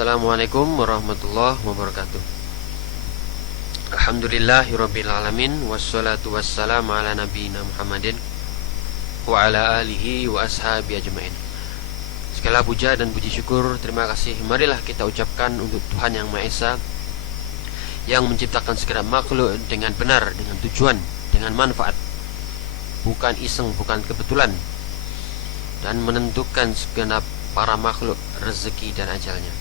Assalamualaikum warahmatullahi wabarakatuh. Alhamdulillahirabbil alamin, wassalatu wassalamu ala nabiyina Muhammadin wa ala alihi wa ashabi ajmain. Segala puja dan puji syukur, terima kasih marilah kita ucapkan untuk Tuhan Yang Maha Esa, yang menciptakan segala makhluk dengan benar, dengan tujuan, dengan manfaat, bukan iseng, bukan kebetulan, dan menentukan segenap para makhluk rezeki dan ajalnya.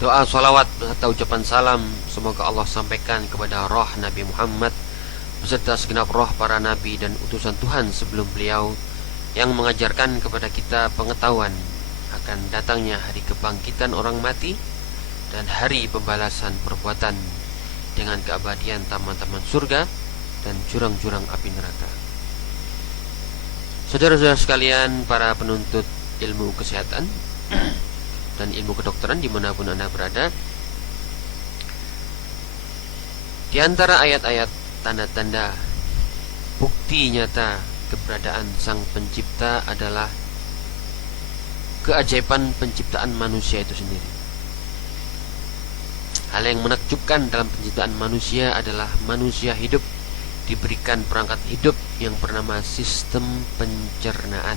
Doa salawat beserta ucapan salam semoga Allah sampaikan kepada roh Nabi Muhammad beserta segenap roh para nabi dan utusan Tuhan sebelum beliau, yang mengajarkan kepada kita pengetahuan akan datangnya hari kebangkitan orang mati dan hari pembalasan perbuatan dengan keabadian taman-taman surga dan jurang-jurang api neraka. Saudara-saudara sekalian, para penuntut ilmu kesehatan dan ilmu kedokteran dimanapun Anda berada, di antara ayat-ayat tanda-tanda bukti nyata keberadaan Sang Pencipta adalah keajaiban penciptaan manusia itu sendiri. Hal yang menakjubkan dalam penciptaan manusia adalah manusia hidup diberikan perangkat hidup yang bernama sistem pencernaan.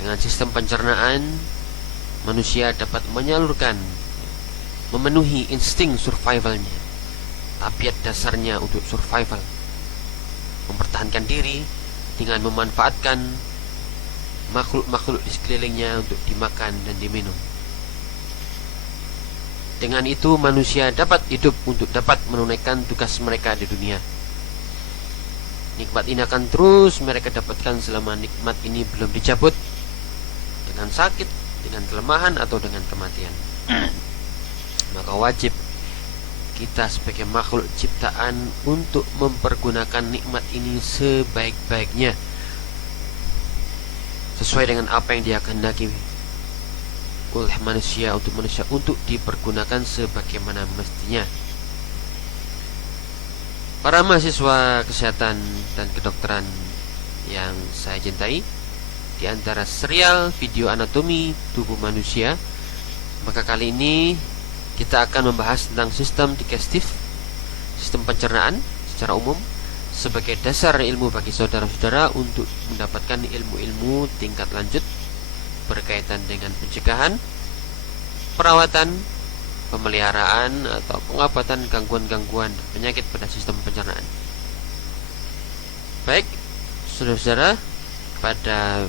Dengan sistem pencernaan, manusia dapat menyalurkan, memenuhi insting survivalnya, tabiat dasarnya untuk survival, mempertahankan diri dengan memanfaatkan makhluk-makhluk di sekelilingnya untuk dimakan dan diminum. Dengan itu manusia dapat hidup untuk dapat menunaikan tugas mereka di dunia. Nikmat ini akan terus mereka dapatkan selama nikmat ini belum dicabut dengan sakit, dengan kelemahan, atau dengan kematian. Maka wajib kita sebagai makhluk ciptaan untuk mempergunakan nikmat ini sebaik-baiknya, sesuai dengan apa yang Dia kehendaki oleh manusia untuk dipergunakan sebagaimana mestinya. Para mahasiswa kesehatan dan kedokteran yang saya cintai, di antara serial video anatomi tubuh manusia, maka kali ini kita akan membahas tentang sistem digestif, sistem pencernaan secara umum, sebagai dasar ilmu bagi saudara-saudara untuk mendapatkan ilmu-ilmu tingkat lanjut berkaitan dengan pencegahan, perawatan, pemeliharaan, atau pengobatan gangguan-gangguan penyakit pada sistem pencernaan. Baik, saudara-saudara, pada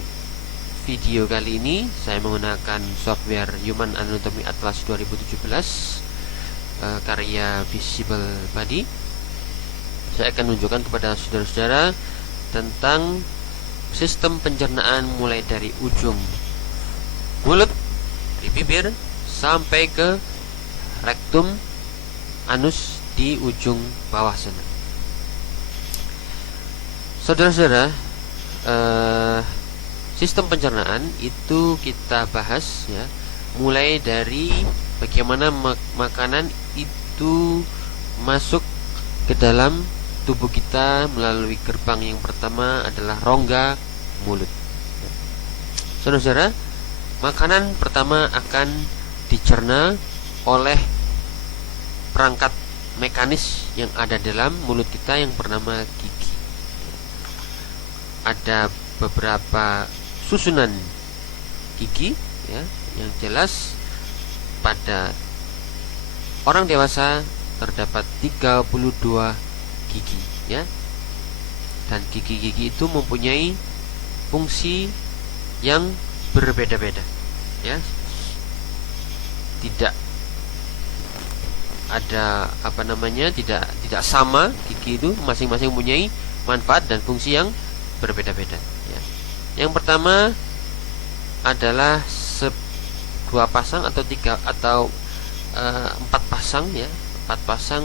video kali ini saya menggunakan software Human Anatomy Atlas 2017 karya Visible Body. Saya akan menunjukkan kepada saudara-saudara tentang sistem pencernaan mulai dari ujung mulut, di bibir, sampai ke rektum, anus di ujung bawah sana. Saudara-saudara, sistem pencernaan itu kita bahas ya, mulai dari bagaimana makanan itu masuk ke dalam tubuh kita melalui gerbang yang pertama adalah rongga mulut. Saudara-saudara, makanan pertama akan dicerna oleh perangkat mekanis yang ada dalam mulut kita yang bernama gigi. Ada beberapa susunan gigi ya, yang jelas pada orang dewasa terdapat 32 gigi ya. Dan gigi-gigi itu mempunyai fungsi yang berbeda-beda ya, tidak ada tidak sama. Gigi itu masing-masing mempunyai manfaat dan fungsi yang berbeda-beda ya. Yang pertama adalah dua pasang atau tiga atau 4 pasang ya, 4 pasang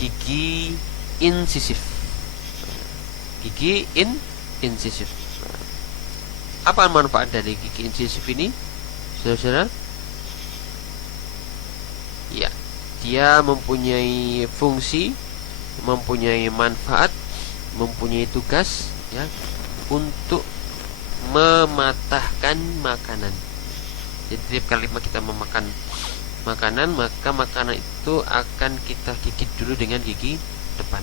gigi insisif. Gigi insisif. Apa manfaat dari gigi insisif ini, saudara-saudara? Ya, dia mempunyai fungsi, mempunyai manfaat, mempunyai tugas ya untuk mematahkan makanan. Jadi setiap kali kita memakan makanan, maka makanan itu akan kita gigit dulu dengan gigi depan.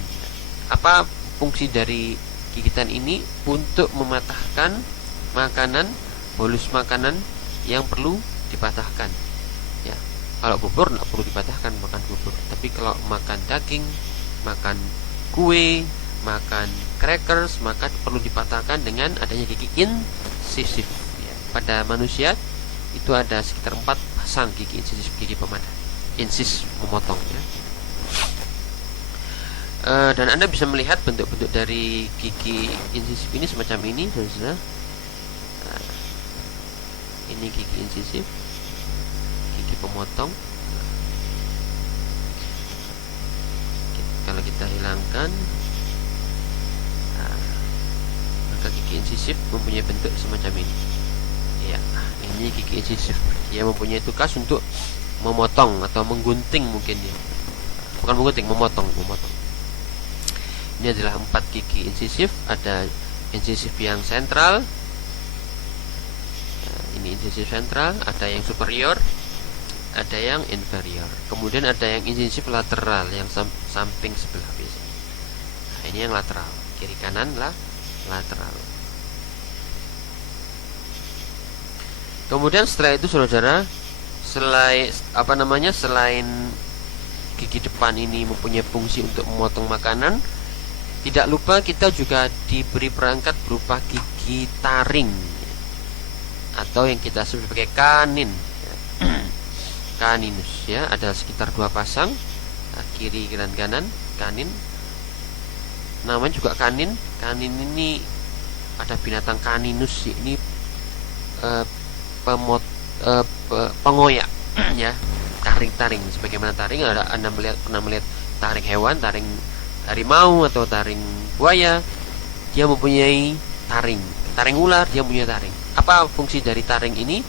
Apa fungsi dari gigitan ini? Untuk mematahkan makanan, bolus makanan yang perlu dipatahkan. Ya, kalau bubur nggak perlu dipatahkan, makan bubur. Tapi kalau makan daging, makan kue, makan crackers, maka perlu dipatahkan dengan adanya gigi incisif. Ya, pada manusia itu ada sekitar 4 pasang gigi incisif, gigi pemadah, insis memotong ya. Dan Anda bisa melihat bentuk-bentuk dari gigi incisif ini semacam ini, saudara. Ini gigi incisif, gigi pemotong. Kalau kita hilangkan, maka gigi incisif mempunyai bentuk semacam ini. Ya, ini gigi incisif. Dia mempunyai tugas untuk memotong atau menggunting mungkin ya. Bukan menggunting, memotong. Ini adalah 4 gigi incisif. Ada incisif yang sentral. Ini incisif sentral, ada yang superior, ada yang inferior. Kemudian ada yang incisif lateral, yang samping sebelah biasa. Nah, ini yang lateral, kiri kanan lah lateral. Kemudian setelah itu saudara, selain gigi depan ini mempunyai fungsi untuk memotong makanan, tidak lupa kita juga diberi perangkat berupa gigi taring atau yang kita sebut sebagai kanin, kaninus ya. Ada sekitar 2 pasang, kiri dan kanan, kanin. Namanya juga kanin. Kanin ini ada binatang kaninus, ini pengoyak ya, taring-taring. Sebagaimana taring, Anda pernah melihat taring hewan, taring harimau atau taring buaya, dia mempunyai taring. Taring ular, dia mempunyai taring. Apa fungsi dari taring ini?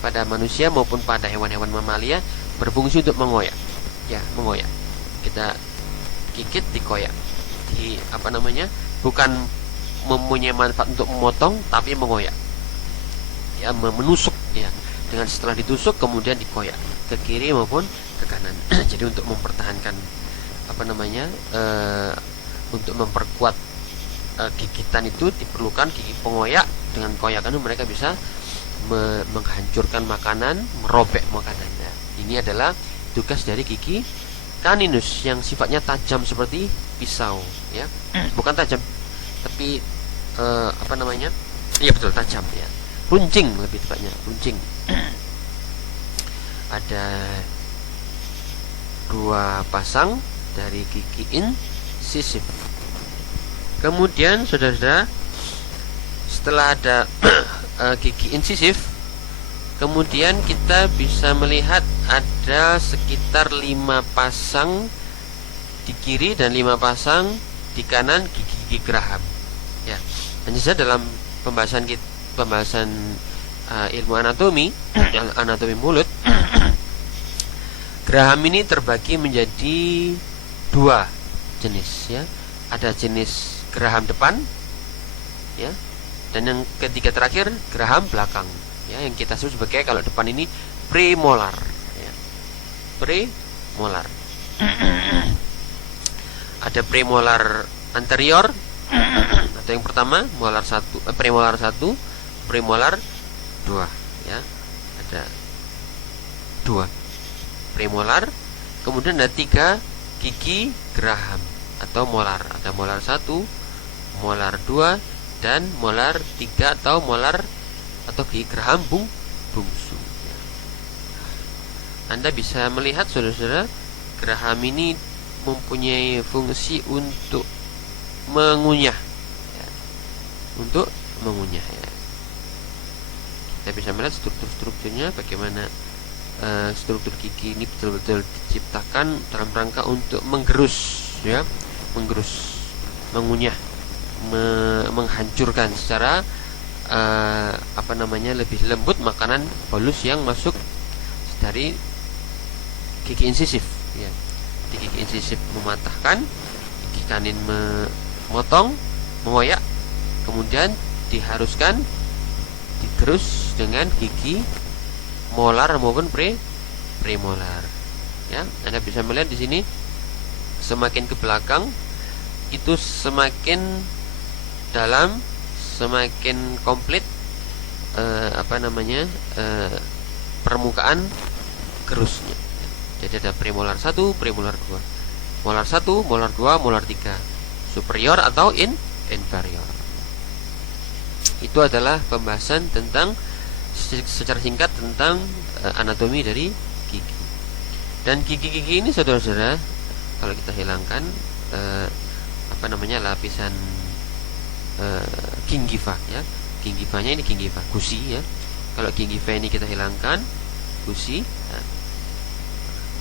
Pada manusia maupun pada hewan-hewan mamalia berfungsi untuk mengoyak. Ya, mengoyak. Kita gigit, dikoyak. Bukan mempunyai manfaat untuk memotong, tapi mengoyak. Ya, menusuk ya. Dengan setelah ditusuk kemudian dikoyak ke kiri maupun ke kanan. Jadi untuk mempertahankan untuk memperkuat gigitan itu diperlukan gigi pengoyak. Dengan koyakan mereka bisa menghancurkan makanan, merobek makanan. Nah, ini adalah tugas dari gigi kaninus yang sifatnya tajam seperti pisau ya. Bukan tajam, tapi iya betul, tajam ya. Runcing lebih tepatnya, runcing. Ada 2 pasang dari gigi incisif. Kemudian saudara-saudara, setelah ada gigi incisif, kemudian kita bisa melihat ada sekitar 5 pasang di kiri dan 5 pasang di kanan gigi geraham ya. Hanya saja dalam pembahasan ilmu anatomi anatomi mulut, geraham ini terbagi menjadi 2 jenis ya. Ada jenis geraham depan ya, dan yang ketiga terakhir geraham belakang ya, yang kita sebut sebagai, kalau depan ini premolar ya. Premolar. Ada premolar anterior atau yang pertama molar 1, premolar 1, premolar 2 ya. Ada 2 premolar, kemudian ada 3 gigi geraham atau molar. Ada molar 1, molar 2, dan molar 3 atau molar atau gigi geraham bungsu ya. Anda bisa melihat saudara-saudara, geraham ini mempunyai fungsi untuk mengunyah ya. Untuk mengunyah ya. Kita bisa melihat strukturnya, bagaimana struktur gigi ini betul-betul diciptakan dalam rangka untuk menggerus ya, mengunyah, menghancurkan secara lebih lembut makanan bolus yang masuk dari gigi incisif ya. Gigi incisif mematahkan, gigi kanin memotong, mengoyak, kemudian digerus dengan gigi molar maupun premolar. Ya, Anda bisa melihat di sini semakin ke belakang itu semakin dalam, semakin komplit permukaan gerusnya. Jadi ada premolar 1, premolar 2, molar 1, molar 2, molar 3, superior atau inferior. Itu adalah pembahasan tentang secara singkat tentang anatomi dari gigi. Dan gigi-gigi ini saudara-saudara, kalau kita hilangkan lapisan gingiva ya. Gingivanya ini gingiva gusi ya. Kalau gingiva ini kita hilangkan gusi,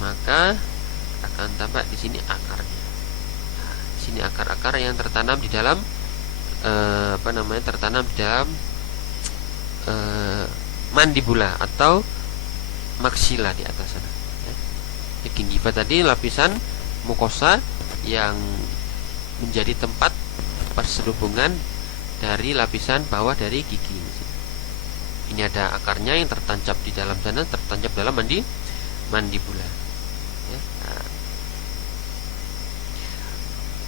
maka akan tampak di sini akarnya. Di sini akar-akar yang tertanam di dalam tertanam di dalam mandibula atau maksila di atas sana. Ya. Gingiva tadi lapisan mukosa yang menjadi tempat perselubungan dari lapisan bawah dari gigi. Ini ada akarnya yang tertancap di dalam sana, tertancap dalam mandibula. Ya. Nah.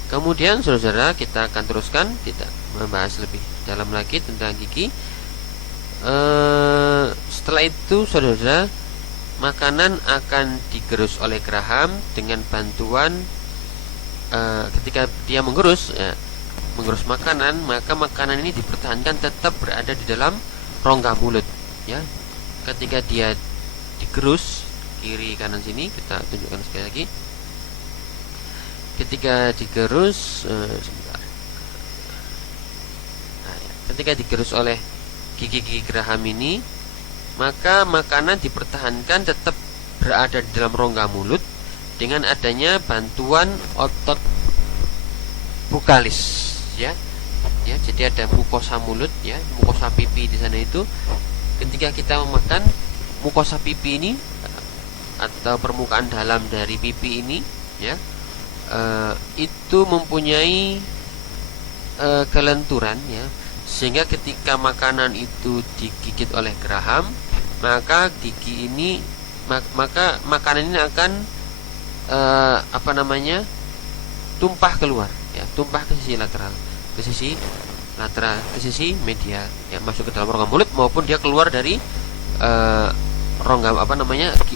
Kemudian saudara, kita akan teruskan, kita membahas lebih dalam lagi tentang gigi. Setelah itu saudara, makanan akan digerus oleh geraham dengan bantuan ketika dia menggerus makanan, maka makanan ini dipertahankan tetap berada di dalam rongga mulut ya. Ketika dia digerus kiri kanan sini, kita tunjukkan sekali lagi. Ketika digerus ketika digerus oleh gigi-gigi geraham ini, maka makanan dipertahankan tetap berada di dalam rongga mulut dengan adanya bantuan otot bukalis ya. Jadi ada mukosa mulut ya, mukosa pipi di sana itu. Ketika kita memakan, mukosa pipi ini atau permukaan dalam dari pipi ini ya, itu mempunyai kelenturan ya, sehingga ketika makanan itu digigit oleh geraham, maka gigi ini maka makanan ini akan tumpah keluar ya, tumpah ke sisi lateral, ke sisi medial ya, masuk ke dalam rongga mulut maupun dia keluar dari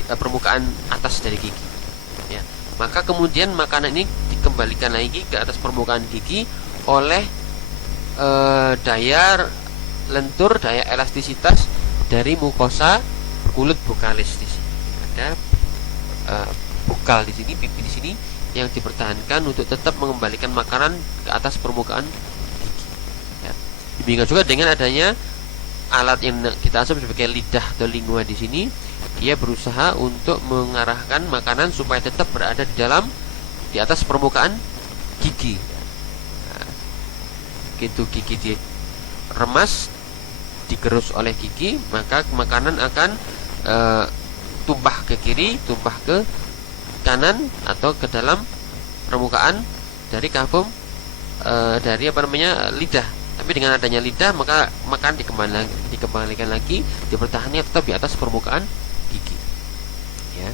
permukaan atas dari gigi ya. Maka kemudian makanan ini dikembalikan lagi ke atas permukaan gigi oleh daya lentur, daya elastisitas dari mukosa mulut bukalis di sini. Ada bukal di sini, pipi di sini yang dipertahankan untuk tetap mengembalikan makanan ke atas permukaan gigi. Ya. Demikian juga dengan adanya alat yang kita anggap sebagai lidah atau lingua di sini, dia berusaha untuk mengarahkan makanan supaya tetap berada di atas permukaan gigi. Nah, begitu gigi diremas, digerus oleh gigi, maka makanan akan tumpah ke kiri, tumpah ke kanan atau ke dalam permukaan dari kafum lidah. Tapi dengan adanya lidah, maka makan dikembalikan lagi, dipertahankan tetap di atas permukaan gigi ya.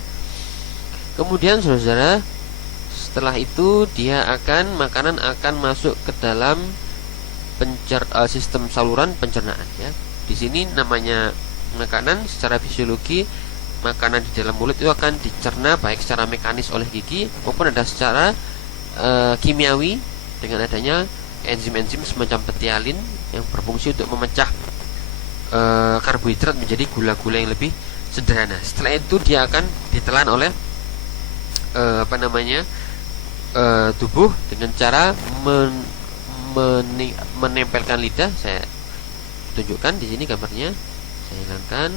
Kemudian saudara, setelah itu makanan akan masuk ke dalam sistem saluran pencernaan ya. Di sini namanya makanan secara fisiologi, makanan di dalam mulut itu akan dicerna baik secara mekanis oleh gigi maupun ada secara kimiawi dengan adanya enzim-enzim semacam petialin yang berfungsi untuk memecah karbohidrat menjadi gula-gula yang lebih sederhana. Setelah itu dia akan ditelan oleh tubuh dengan cara menempelkan lidah. Saya tunjukkan di sini gambarnya. Saya hilangkan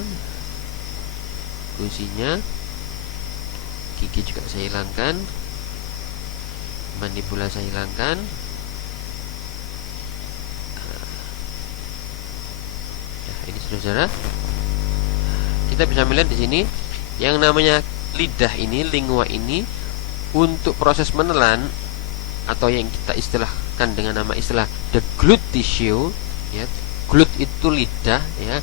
gusinya, gigi juga saya hilangkan, mandibula saya hilangkan. Ini saudara, kita bisa melihat di sini yang namanya lidah ini, lingua ini, untuk proses menelan atau yang kita istilahkan dengan nama istilah the glut tissue ya. Glut itu lidah ya,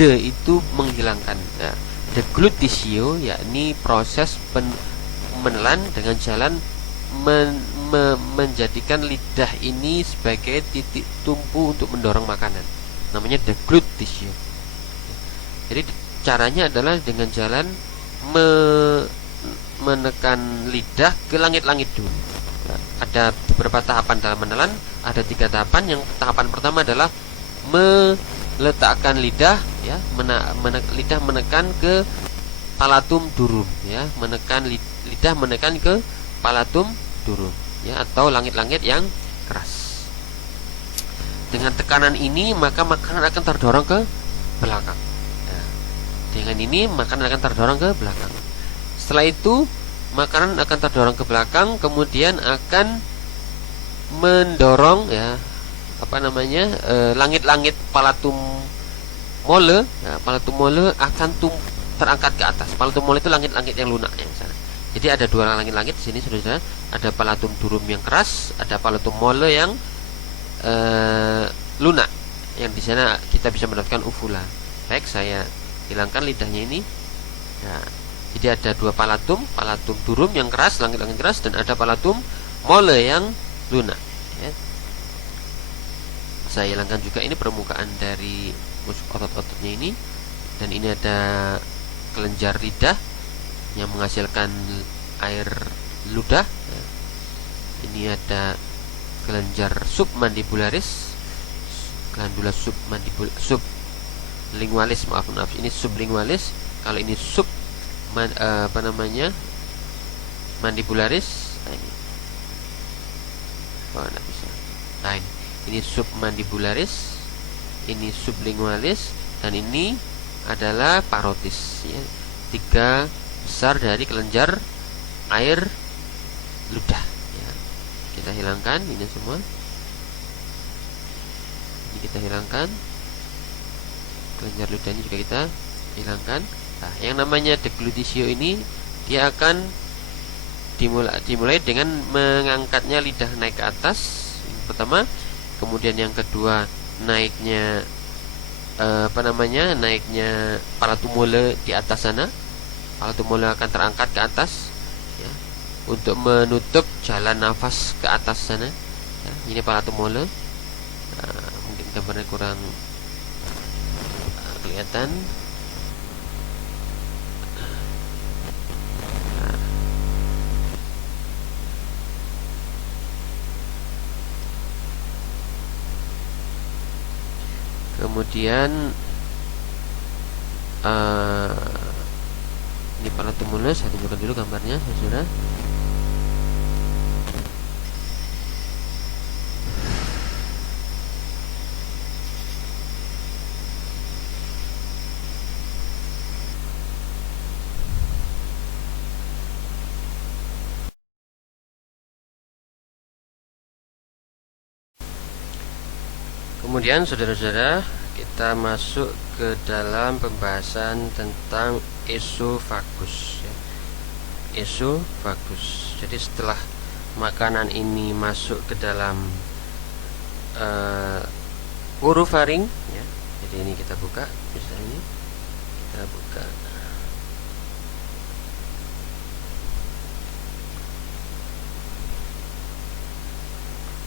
de itu menghilangkan ya. deglutisio, yakni proses menelan dengan jalan menjadikan lidah ini sebagai titik tumpu untuk mendorong makanan, namanya deglutisio. Jadi caranya adalah dengan jalan menekan lidah ke langit-langit dulu. Ada beberapa tahapan dalam menelan, ada 3 tahapan. Yang tahapan pertama adalah meletakkan lidah, ya, lidah menekan ke palatum durum, ya, menekan lidah menekan ke palatum durum, ya, atau langit-langit yang keras. Dengan tekanan ini maka makanan akan terdorong ke belakang. Nah, dengan ini makanan akan terdorong ke belakang. Setelah itu makanan akan terdorong ke belakang, kemudian akan mendorong, ya, langit-langit palatum mole. Ya, palatum mole akan terangkat ke atas. Palatum mole itu langit-langit yang lunak yang sana. Jadi ada 2 langit-langit di sini, saudara. Ada palatum durum yang keras, ada palatum mole yang lunak. Yang di sana kita bisa mendapatkan uvula. Baik, saya hilangkan lidahnya ini. Nah, jadi ada 2 palatum durum yang keras, langit-langit keras, dan ada palatum mole yang lunak, ya. Saya hilangkan juga ini permukaan dari otot-ototnya ini, dan ini ada kelenjar lidah yang menghasilkan air ludah, ya. Ini ada kelenjar submandibularis, glandula sublingualis, maaf ini sublingualis. Kalau ini mandibularis. Nah, ini bisa. Nah, ini submandibularis, ini sublingualis, dan ini adalah parotis, ya. 3 besar dari kelenjar air ludah, ya. Kita hilangkan ini semua. Ini kita hilangkan. Kelenjar ludah ini juga kita hilangkan. Nah, yang namanya deglutisio ini dia akan dimulai dengan mengangkatnya lidah naik ke atas, yang pertama. Kemudian yang kedua, naiknya naiknya palatum mole di atas sana. Palatum mole akan terangkat ke atas, ya, untuk menutup jalan nafas ke atas sana, ya. Ini palatum mole. Mungkin gambarnya kurang kelihatan. Kemudian ini palatum mole, saya tunjukkan dulu gambarnya, saudara. Kemudian saudara-saudara, kita masuk ke dalam pembahasan tentang esofagus, ya. Esofagus. Jadi setelah makanan ini masuk ke dalam orofaring, ya. Jadi ini kita buka, misalnya kita buka.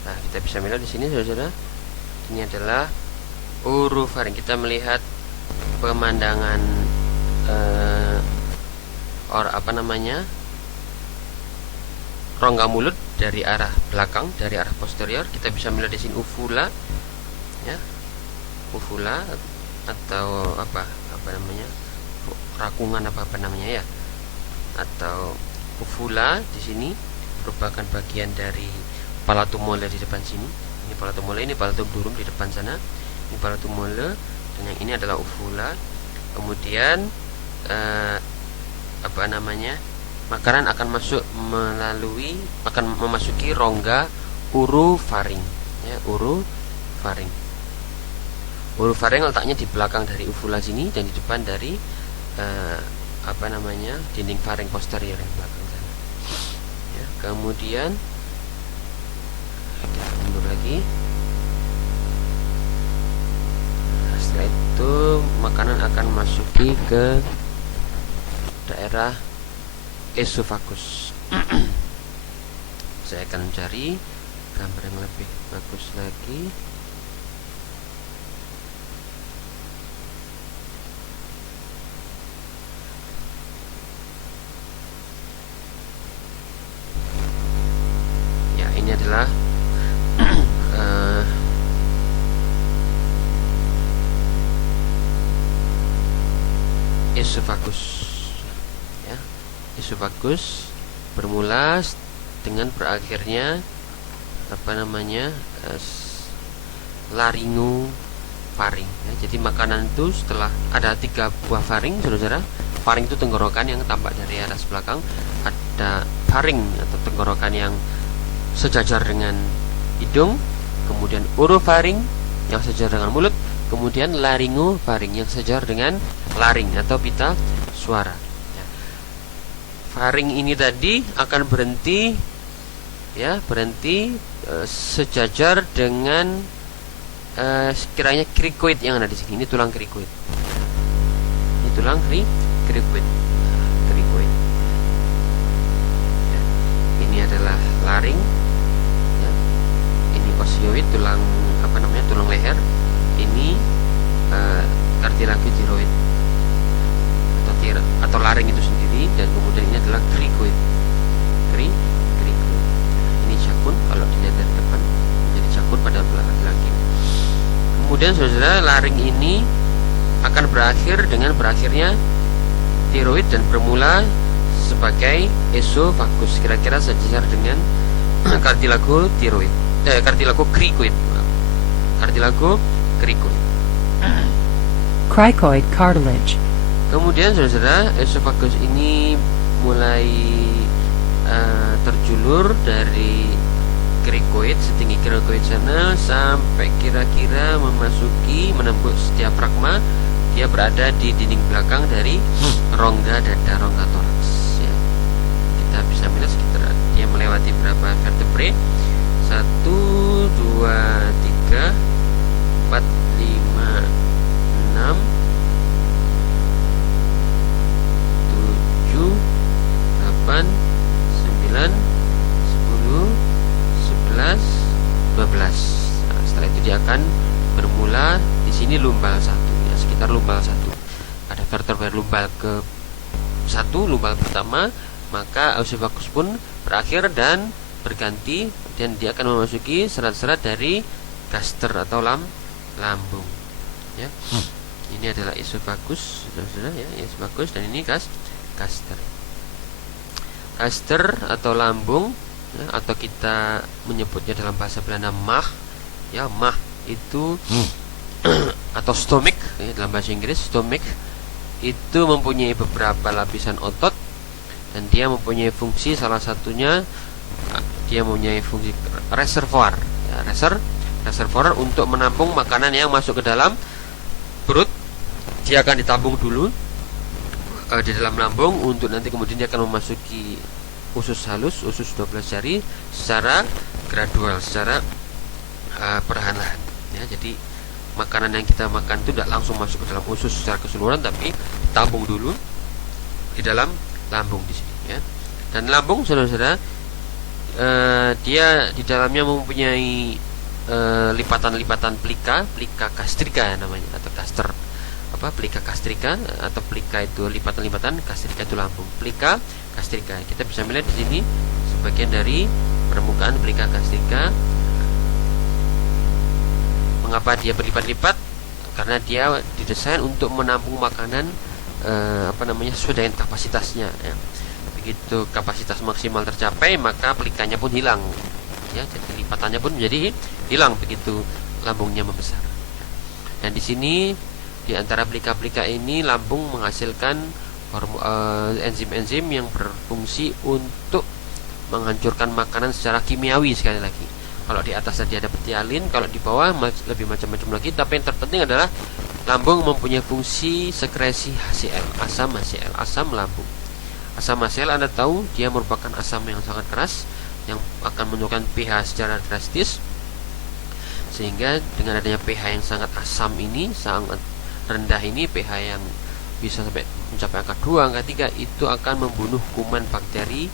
Nah, kita bisa melihat di sini, saudara. Ini adalah orofaring. Kita melihat pemandangan rongga mulut dari arah belakang, dari arah posterior. Kita bisa melihat di sini uvula, ya, uvula atau rakungan ya, atau uvula di sini merupakan bagian dari palatum mole di depan sini. Ini palatum mole, ini palatum durum di depan sana. Ini palatum mole, dan yang ini adalah uvula. Kemudian makanan akan memasuki rongga orofaring, ya, orofaring. Orofaring letaknya di belakang dari uvula sini dan di depan dari dinding faring posterior yang belakang sana, ya. Kemudian kita mundur lagi. Setelah itu makanan akan masuki ke daerah esofagus. Saya akan mencari gambar yang lebih bagus lagi. Ya, ini adalah esofagus. Ya, esofagus bermula dengan berakhirnya laringofaring. Ya, jadi makanan itu setelah ada 3 buah faring, saudara. Faring itu tenggorokan yang tampak dari atas belakang. Ada faring atau tenggorokan yang sejajar dengan hidung, kemudian orofaring yang sejajar dengan mulut, kemudian laringofaring yang sejajar dengan laring atau pita suara. Ya. Faring ini tadi akan berhenti, ya, sejajar dengan sekiranya krikoid yang ada di sini. Ini tulang krikoid. Ini tulang krikoid. Ya. Ini adalah laring. Ya. Ini osioid, tulang tulang leher. Ini kartilage tiroid atau laring itu sendiri, dan kemudian ini adalah krikoid. Ini jakun kalau dilihat dari depan, menjadi jakun pada belah laki. Kemudian saudara, laring ini akan berakhir dengan berakhirnya tiroid dan bermula sebagai esofagus, kira-kira sejajar dengan kartilago tiroid, kartilago krikoid. Cricoid cartilage. Kemudian saudara, esofagus ini mulai terjulur dari krikoid, setinggi krikoid sana sampai kira-kira menembus diafragma. Dia berada di dinding belakang dari rongga dada, rongga toraks. Ya. Kita bisa melihat sekitar dia melewati berapa vertebrae? 1, 2, 3, 4, 5, 6, 7, 8, 9, 10, 11, 12. Nah, setelah itu dia akan bermula di sini lumbal 1, ya, sekitar lumbal 1. Ada vertebrae lumbal ke 1, lumbal pertama, maka esofagus pun berakhir dan berganti, dan dia akan memasuki serat-serat dari gaster atau lambung. Ya. Ini adalah esofagus, ya, esofagus, dan ini gaster. Gaster atau lambung, ya, atau kita menyebutnya dalam bahasa Belanda maag. Ya, maag itu atau stomach, ya, dalam bahasa Inggris stomach itu mempunyai beberapa lapisan otot, dan dia mempunyai fungsi, salah satunya dia mempunyai fungsi reservoir, ya, reservoir untuk menampung makanan yang masuk ke dalam perut. Dia akan ditampung dulu di dalam lambung untuk nanti kemudian dia akan memasuki usus halus, usus 12 jari secara gradual, secara perlahan-lahan. Ya, jadi makanan yang kita makan itu tidak langsung masuk ke dalam usus secara keseluruhan, tapi ditampung dulu di dalam lambung di sini. Ya. Dan lambung, saudara-saudara, dia di dalamnya mempunyai lipatan-lipatan plika gastrika namanya, atau gaster. Plika gastrika atau plika itu lipatan-lipatan, gastrika itu lambung. Plika gastrika. Kita bisa melihat di sini sebagian dari permukaan plika gastrika. Mengapa dia berlipat-lipat? Karena dia didesain untuk menampung makanan sesuai dengan kapasitasnya. Ya. Begitu kapasitas maksimal tercapai, maka plikanya pun hilang. Ya, jadi lipatannya pun menjadi hilang begitu lambungnya membesar. Dan di sini di antara plika-plika ini lambung menghasilkan enzim-enzim yang berfungsi untuk menghancurkan makanan secara kimiawi. Sekali lagi, kalau di atas tadi ada petialin, kalau di bawah lebih macam-macam lagi. Tapi yang terpenting adalah lambung mempunyai fungsi sekresi HCl, asam lambung. Asam HCl Anda tahu dia merupakan asam yang sangat keras yang akan menurunkan pH secara drastis, sehingga dengan adanya pH yang sangat asam ini, sangat rendah ini, pH yang bisa sampai mencapai angka 2, angka 3, itu akan membunuh kuman bakteri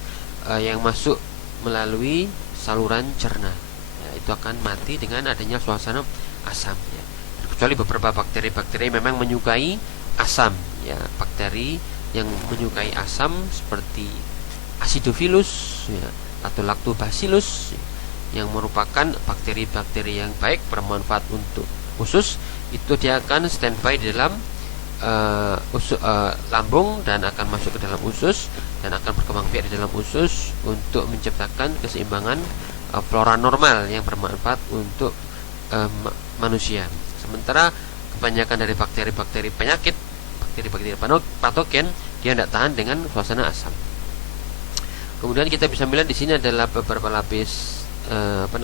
yang masuk melalui saluran cerna. Ya, itu akan mati dengan adanya suasana asam. Ya. Kecuali beberapa bakteri-bakteri memang menyukai asam. Ya, bakteri yang menyukai asam seperti Acidophilus ya, atau Lactobacillus yang merupakan bakteri-bakteri yang baik bermanfaat untuk usus, itu dia akan standby di dalam lambung dan akan masuk ke dalam usus dan akan berkembang biak di dalam usus untuk menciptakan keseimbangan flora normal yang bermanfaat untuk manusia. Sementara kebanyakan dari bakteri-bakteri penyakit, bakteri-bakteri patogen, dia tidak tahan dengan suasana asam. Kemudian kita bisa melihat di sini adalah beberapa lapis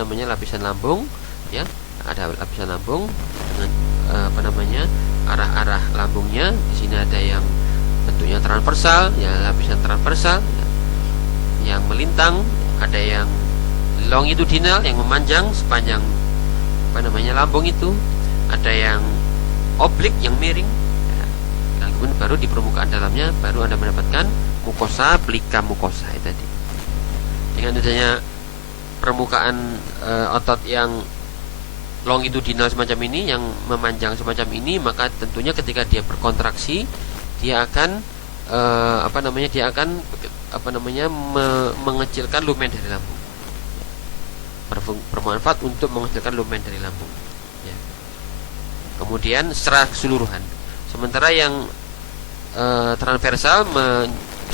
lapisan lambung, ya. Ada lapisan lambung dengan arah-arah lambungnya. Di sini ada yang bentuknya transversal, ya, lapisan transversal ya, yang melintang, ada yang longitudinal yang memanjang sepanjang lambung itu, ada yang oblik yang miring ya. Dan kemudian baru di permukaan dalamnya baru Anda mendapatkan mukosa, plika mukosa itu tadi. Dengan adanya permukaan otot yang longitudinal semacam ini, yang memanjang semacam ini, maka tentunya ketika dia berkontraksi, dia akan mengecilkan lumen dari lambung. Bermanfaat untuk mengecilkan lumen dari lambung. Ya. Kemudian secara keseluruhan. Sementara yang transversal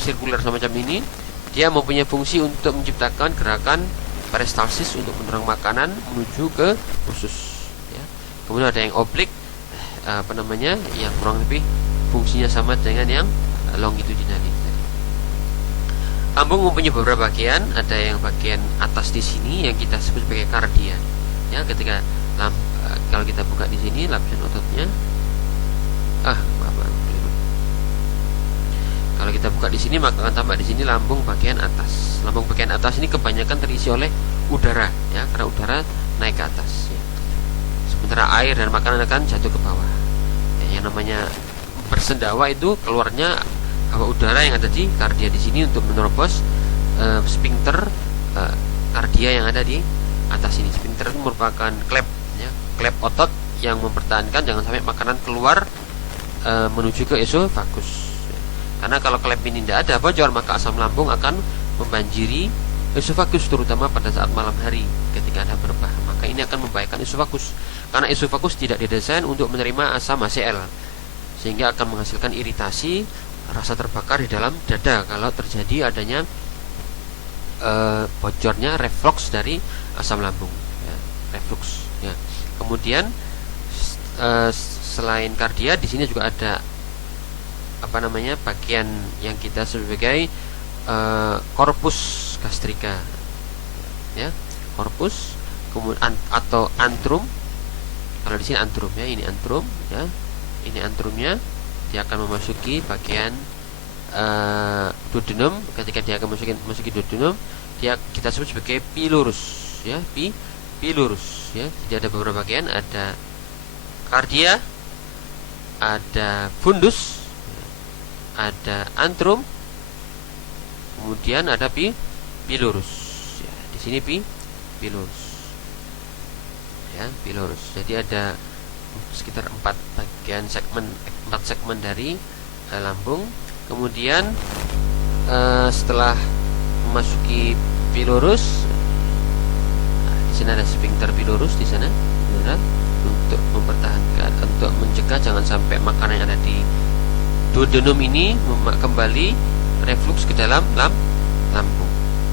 sirkuler semacam ini, dia mempunyai fungsi untuk menciptakan gerakan peristalsis untuk mendorong makanan menuju ke usus. Ya. Kemudian ada yang oblik, yang kurang lebih fungsinya sama dengan yang longitudinal ini. Lambung mempunyai beberapa bagian. Ada yang bagian atas di sini yang kita sebut sebagai kardia. Ya, ketika kalau kita buka di sini lapisan ototnya, kalau kita buka di sini maka akan tampak di sini lambung bagian atas. Lambung bagian atas ini kebanyakan terisi oleh udara, ya, karena udara naik ke atas. Ya. Sementara air dan makanan akan jatuh ke bawah. Ya, yang namanya bersendawa itu keluarnya hawa udara yang ada di kardia di sini untuk menerobos sphincter kardia yang ada di atas ini. Sphincter itu merupakan klep, ya, klep otot yang mempertahankan jangan sampai makanan keluar menuju ke esofagus. Karena kalau klep ini tidak ada bocor, maka asam lambung akan membanjiri esofagus, terutama pada saat malam hari ketika Anda berpah. Maka ini akan membahayakan esofagus, karena esofagus tidak didesain untuk menerima asam HCl, sehingga akan menghasilkan iritasi, rasa terbakar di dalam dada kalau terjadi adanya bocornya reflux dari asam lambung, ya, reflux. Ya. Kemudian selain kardia, di sini juga ada bagian yang kita sebagai corpus gastrica, ya, corpus, kemudian atau antrum. Kalau di sini antrum, ya, ini antrum, ya, ini antrumnya. Dia akan memasuki bagian duodenum. Ketika dia akan memasuki duodenum, kita sebut sebagai pylorus, ya, pylorus, ya. Jadi ada beberapa bagian, ada kardia, ada fundus, ada antrum, kemudian ada pylorus. Ya, di sini pylorus, ya, pylorus. Jadi ada sekitar 4 segmen dari lambung. Kemudian setelah memasuki pylorus, di sini ada sphincter pylorus di sana, untuk mempertahankan, untuk mencegah jangan sampai makanan yang ada di duodenum ini kembali reflux ke dalam lambung.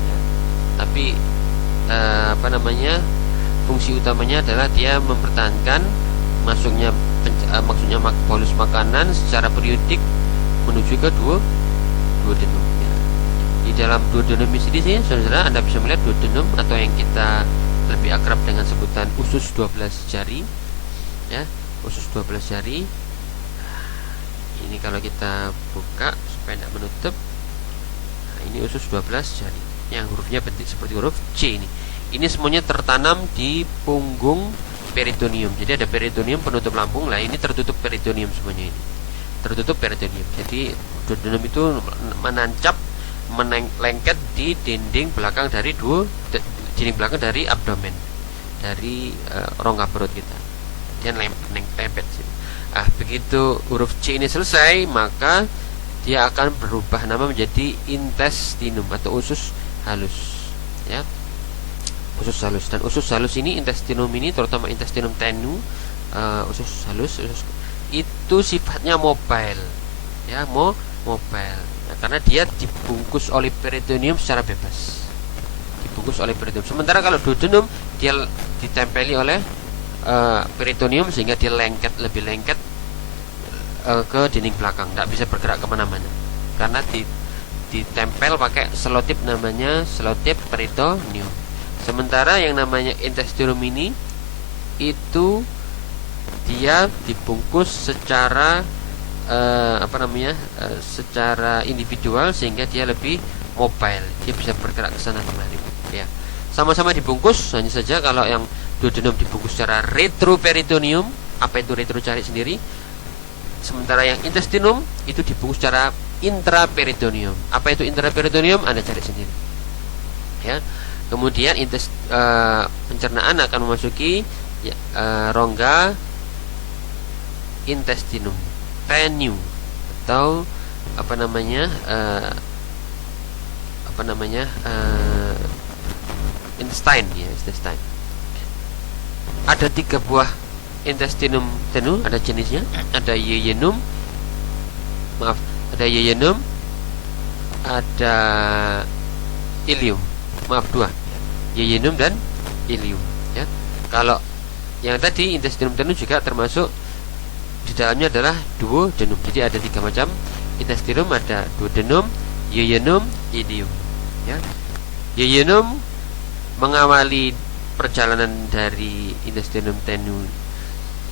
Ya. Tapi fungsi utamanya adalah dia mempertahankan maksudnya bolus makanan secara periodik menuju ke duodenum. Ya. Di dalam duodenum ini sendiri, saudara, Anda bisa melihat duodenum atau yang kita lebih akrab dengan sebutan usus 12 jari, ya, usus 12 jari. Ini kalau kita buka supaya tidak menutup, nah, ini usus 12 jari yang hurufnya bentuk seperti huruf C ini. Ini semuanya tertanam di punggung peritoneum. Jadi ada peritoneum penutup lambung, lah ini tertutup peritoneum semuanya ini. tertutup peritoneum. Jadi duodenum itu menancap, lengket di dinding belakang dari dinding belakang dari abdomen, dari rongga perut kita. Dia lempet sih. Begitu huruf C ini selesai, maka dia akan berubah nama menjadi intestinum atau usus halus, ya. Usus halus. Dan usus halus ini, intestinum ini, terutama intestinum tenue, usus halus, itu sifatnya mobile, ya, mobile. Nah, karena dia dibungkus oleh peritoneum secara bebas, dibungkus oleh peritoneum. Sementara kalau duodenum dia ditempeli oleh peritoneum sehingga dia lebih lengket ke dinding belakang, tidak bisa bergerak kemana-mana karena ditempel pakai selotip, namanya selotip peritoneum. Sementara yang namanya intestinum ini itu dia dibungkus secara secara individual sehingga dia lebih mobile, dia bisa bergerak ke sana kemari, ya. Sama-sama dibungkus, hanya saja kalau yang duodenum dibungkus secara retroperitoneum. Apa itu retro, cari sendiri. Sementara yang intestinum itu dibungkus secara intraperitoneum. Apa itu intraperitoneum? Anda cari sendiri, ya. Kemudian pencernaan akan memasuki rongga intestinum tenue atau intestine, ya, intestine. Ada 3 buah intestinum tenue, ada jenisnya, ada ileum, ada ileum, 2, ileum dan ileum, ya. Kalau yang tadi intestinum tenue juga termasuk di dalamnya adalah duodenum. Jadi ada 3 macam intestinum, ada duodenum, ileum, ileum, ya. Ileum mengawali perjalanan dari intestinum tenue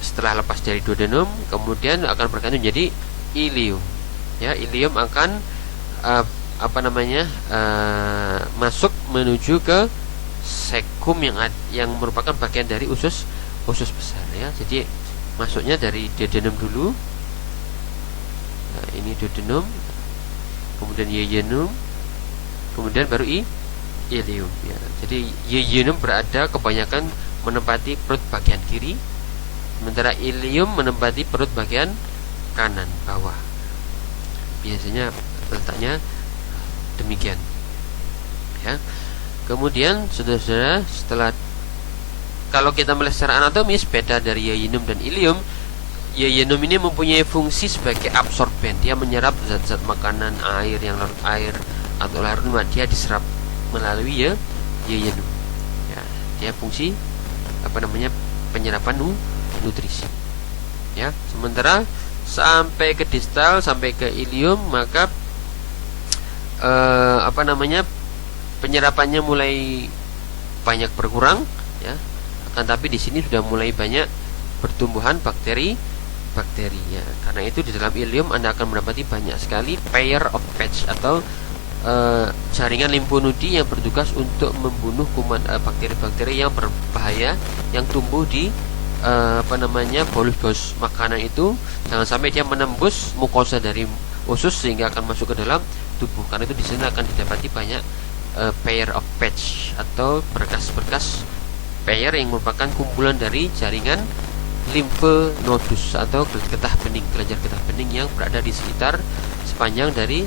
setelah lepas dari duodenum, kemudian akan berganti menjadi ileum, ya. Ileum akan masuk menuju ke sekum yang merupakan bagian dari usus besar, ya. Jadi masuknya dari duodenum dulu. Nah, ini duodenum, kemudian ileum, kemudian baru ileum, ya. Jadi ileum berada kebanyakan menempati perut bagian kiri, sementara ileum menempati perut bagian kanan bawah. Biasanya letaknya demikian, ya. Kemudian saudara-saudara, setelah kalau kita melihat secara anatomis beda dari ileum dan ileum, ileum ini mempunyai fungsi sebagai absorben. Dia menyerap zat-zat makanan, air yang larut air atau larut lemak, dia diserap melalui ileum, ya. Dia fungsi penyerapan nutrisi, ya. Sementara sampai ke distal, sampai ke ileum, maka penyerapannya mulai banyak berkurang, ya. Akan tapi di sini sudah mulai banyak pertumbuhan bakteri, ya. Karena itu di dalam ileum Anda akan mendapati banyak sekali pair of patch atau jaringan limfonodi yang bertugas untuk membunuh kuman bakteri-bakteri yang berbahaya yang tumbuh di bolus makanan itu. Jangan sampai dia menembus mukosa dari usus sehingga akan masuk ke dalam tubuh. Karena itu di sini akan didapati banyak pair of patch atau berkas-berkas pair yang merupakan kumpulan dari jaringan limfonodus atau kelenjar getah bening yang berada di sekitar sepanjang dari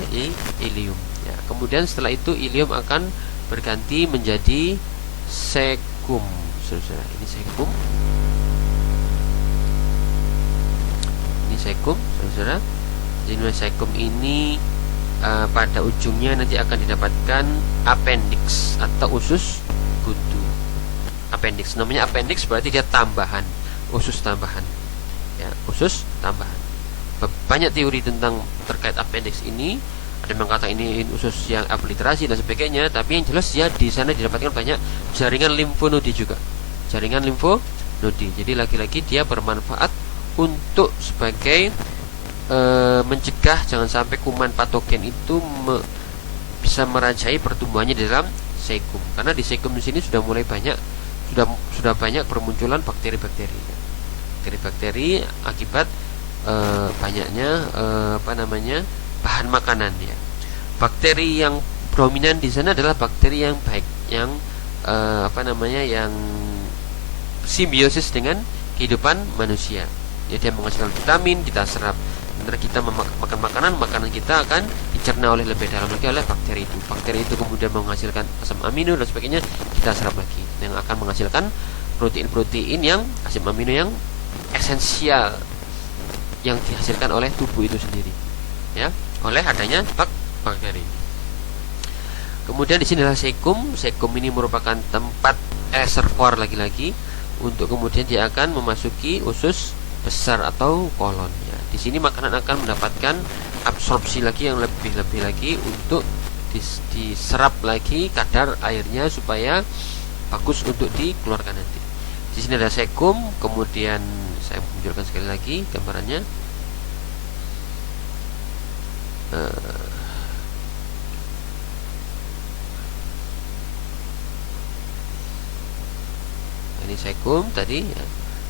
ileum, ya. Kemudian setelah itu ileum akan berganti menjadi sekum, saudara. Ini sekum, saudara. Jadi sekum ini pada ujungnya nanti akan didapatkan appendix atau usus buntu. Appendix, namanya appendix berarti dia tambahan, usus tambahan, ya, usus tambahan. Banyak teori tentang terkait appendix ini. Ada yang mengatakan ini usus yang obliterasi dan sebagainya, tapi yang jelas ya di sana didapatkan banyak jaringan limfonodi juga, jaringan limfonodi. Jadi lagi-lagi dia bermanfaat untuk sebagai mencegah jangan sampai kuman patogen itu bisa merajai pertumbuhannya di dalam sekum. Karena di sekum di sini sudah mulai banyak bermunculan bakteri-bakteri akibat banyaknya bahan makanan ya. Bakteri yang dominan di sana adalah bakteri yang baik, yang yang simbiosis dengan kehidupan manusia. Jadi dia menghasilkan vitamin, kita serap. Sementara kita makan makanan kita akan dicerna oleh lebih dalam lagi oleh bakteri itu. Bakteri itu kemudian menghasilkan asam amino dan sebagainya, kita serap lagi, yang akan menghasilkan protein-protein yang asam amino yang esensial yang dihasilkan oleh tubuh itu sendiri, ya, oleh adanya bakteri. Kemudian di sini adalah sekum. Sekum ini merupakan tempat reservoir lagi-lagi untuk kemudian dia akan memasuki usus besar atau kolon. Ya. Di sini makanan akan mendapatkan absorpsi lagi yang lebih lagi untuk diserap lagi kadar airnya supaya bagus untuk dikeluarkan nanti. Di sini ada sekum, kemudian saya munculkan sekali lagi gambarannya. Ini sekum tadi ya.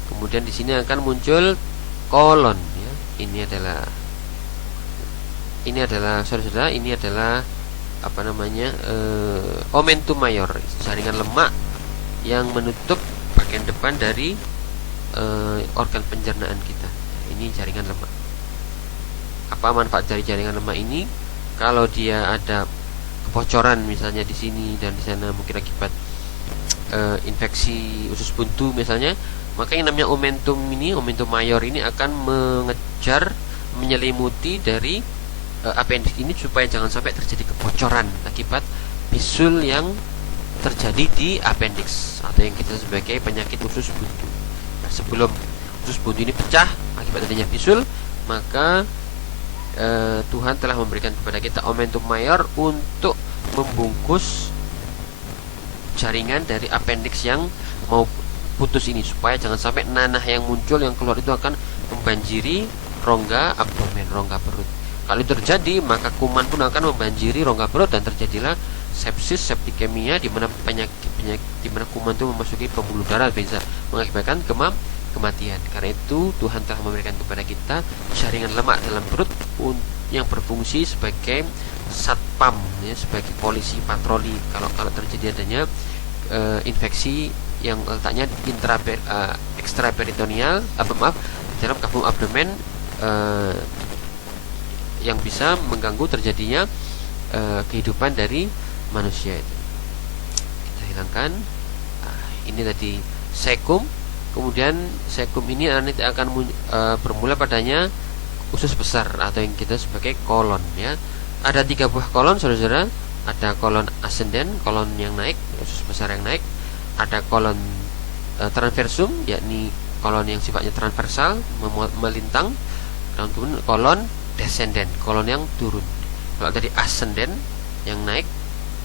Kemudian di sini akan muncul kolon ya. Ini adalah saudara-saudara, ini adalah omentum mayor, jaringan lemak yang menutup bagian depan dari organ pencernaan kita. Ini jaringan lemak. Apa manfaat dari jaringan lemak ini? Kalau dia ada kebocoran misalnya di sini dan di sana, mungkin akibat infeksi usus buntu misalnya, maka yang namanya omentum mayor ini akan mengejar, menyelimuti dari appendix ini supaya jangan sampai terjadi kebocoran akibat bisul yang terjadi di appendix atau yang kita sebagai penyakit usus buntu. Nah, sebelum usus buntu ini pecah akibat adanya bisul, maka Tuhan telah memberikan kepada kita omentum mayor untuk membungkus jaringan dari appendix yang mau putus ini, supaya jangan sampai nanah yang muncul, yang keluar itu akan membanjiri rongga abdomen, rongga perut. Kalau itu terjadi, maka kuman pun akan membanjiri rongga perut dan terjadilah sepsis, septikemia, di mana penyakit di mana kuman itu memasuki pembuluh darah, bisa mengakibatkan kematian. Karena itu Tuhan telah memberikan kepada kita jaringan lemak dalam perut yang berfungsi sebagai satpam ya, sebagai polisi patroli kalau terjadi adanya infeksi yang letaknya ekstraperitoneal dalam kafum abdomen, yang bisa mengganggu terjadinya kehidupan dari manusia itu. Kita hilangkan. Ini tadi sekum. Kemudian sekum ini nanti akan bermula padanya usus besar atau yang kita sebagai kolon ya. Ada 3 buah kolon saudara-saudara. Ada kolon ascendent, kolon yang naik, usus besar yang naik. Ada kolon transversum, yakni kolon yang sifatnya transversal, melintang. Kemudian kolon descendent, kolon yang turun. Kalau dari ascendent yang naik,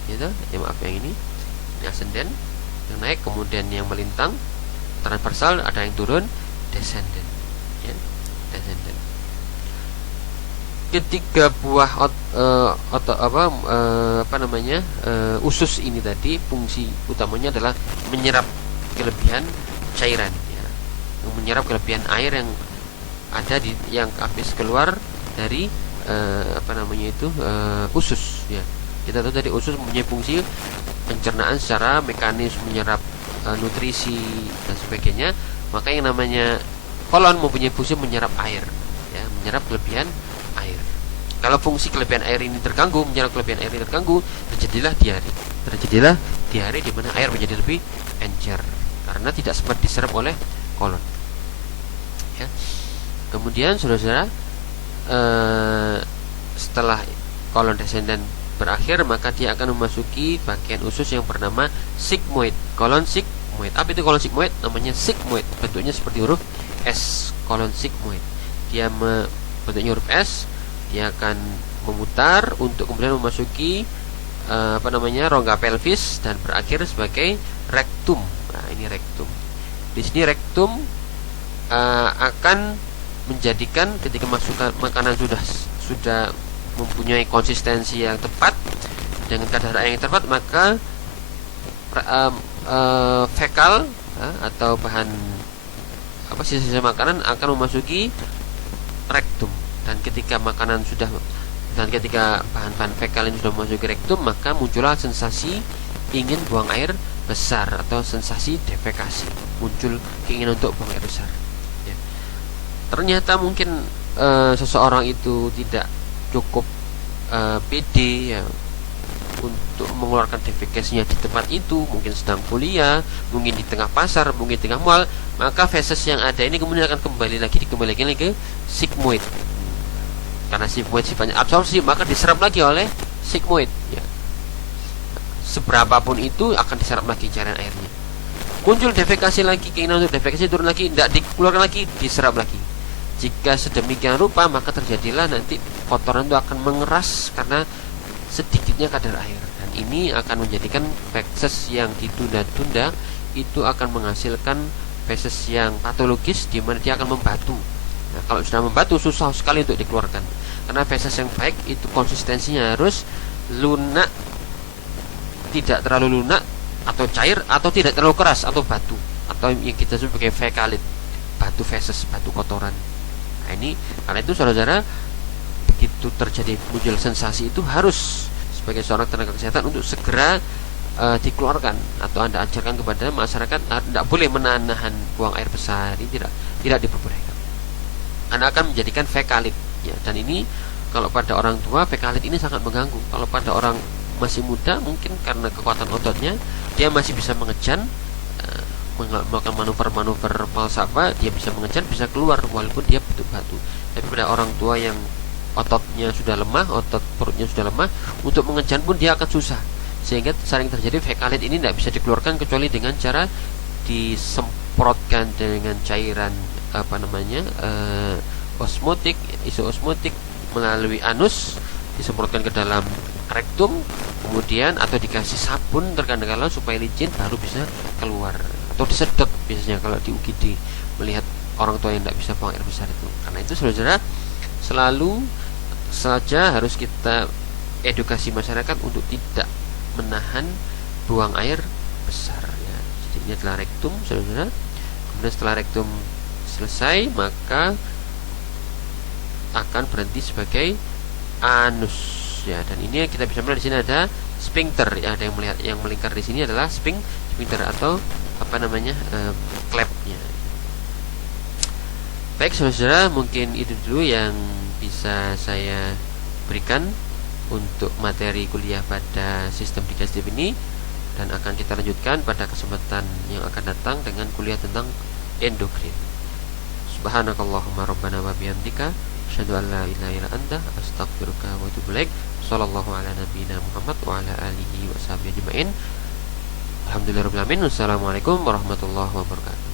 gitu, yang ini ascendent yang naik, kemudian yang melintang transversal, ada yang turun descendent, ya, descendent. Ketiga buah usus ini tadi fungsi utamanya adalah menyerap kelebihan cairan ya, menyerap kelebihan air yang ada yang habis keluar dari usus ya. Kita tahu tadi usus mempunyai fungsi pencernaan secara mekanis, menyerap nutrisi dan sebagainya. Maka yang namanya kolon mempunyai fungsi menyerap air ya, menyerap kelebihan air. Kalau fungsi kelebihan air ini terganggu, menyerap kelebihan air ini terganggu, terjadilah diare di mana air menjadi lebih encer karena tidak sempat diserap oleh kolon ya. Kemudian saudara-saudara, setelah kolon descendant berakhir, maka dia akan memasuki bagian usus yang bernama sigmoid, kolon sigmoid. Apa itu kolon sigmoid? Namanya sigmoid, bentuknya seperti huruf S, kolon sigmoid. Dia bentuknya huruf S, dia akan memutar untuk kemudian memasuki rongga pelvis dan berakhir sebagai rektum. Nah, ini rektum. Di sini rektum akan menjadikan ketika masukkan makanan sudah mempunyai konsistensi yang tepat dengan kadar air yang tepat, maka fekal atau bahan sisa-sisa makanan akan memasuki rektum. Dan ketika bahan-bahan fekal ini sudah masuk ke rektum, maka muncullah sensasi ingin buang air besar atau sensasi defekasi, muncul keinginan untuk buang air besar. Ya. Ternyata mungkin seseorang itu tidak cukup pede ya untuk mengeluarkan defekasinya di tempat itu, mungkin sedang kuliah, mungkin di tengah pasar, mungkin di tengah mall, maka feses yang ada ini kemudian akan kembali lagi ke sigmoid. Karena sigmoid sifatnya absorpsi, maka diserap lagi oleh sigmoid ya. Seberapapun itu akan diserap lagi cairan airnya. Muncul defekasi lagi, keinginan untuk defekasi turun lagi, tidak dikeluarkan lagi, diserap lagi. Jika sedemikian rupa, maka terjadilah nanti kotoran itu akan mengeras karena sedikitnya kadar air, dan ini akan menjadikan feses yang ditunda-tunda itu akan menghasilkan feses yang patologis, di mana dia akan membatu. Nah, kalau sudah membatu susah sekali untuk dikeluarkan, karena feses yang baik itu konsistensinya harus lunak, tidak terlalu lunak atau cair, atau tidak terlalu keras atau batu, atau yang kita sebut sebagai fekalit, batu feses, batu kotoran. Nah, ini karena itu saudara, begitu terjadi muncul sensasi itu harus sebagai seorang tenaga kesehatan untuk segera dikeluarkan, atau Anda ajarkan kepada masyarakat tidak boleh menahan buang air besar, ini tidak diperbolehkan. Anda akan menjadikan fekalit ya, dan ini kalau pada orang tua fekalit ini sangat mengganggu. Kalau pada orang masih muda mungkin karena kekuatan ototnya dia masih bisa mengejan, melakukan manuver-manuver falsafah, dia bisa mengejar, bisa keluar walaupun dia batu-batu. Tapi pada orang tua yang ototnya sudah lemah, otot perutnya sudah lemah, untuk mengejar pun dia akan susah, sehingga sering terjadi fekalit ini tidak bisa dikeluarkan kecuali dengan cara disemprotkan dengan cairan osmotik, isoosmotik melalui anus, disemprotkan ke dalam rektum, kemudian atau dikasih sabun terkadang-kala supaya licin baru bisa keluar, atau disedot biasanya kalau di UGD melihat orang tua yang tidak bisa buang air besar itu. Karena itu saudara, selalu saja harus kita edukasi masyarakat untuk tidak menahan buang air besar ya. Jadi ini adalah rektum saudara. Kemudian setelah rektum selesai, maka akan berhenti sebagai anus ya. Dan ini kita bisa melihat di sini ada sphincter ya, ada yang melingkar di sini adalah sphincter atau klepnya. Baik saudara, mungkin itu dulu yang bisa saya berikan untuk materi kuliah pada sistem digestif ini, dan akan kita lanjutkan pada kesempatan yang akan datang dengan kuliah tentang endokrin. Subhanakallahumma rabbana wa bihamdika asyhadu an la ilaha illa anta astaghfiruka wa atubu ilaik. Shallallahu ala nabiyyina Muhammad wa ala alihi wa sahbihi ajmain. Alhamdulillahirabbil alamin. Wassalamualaikum warahmatullahi wabarakatuh.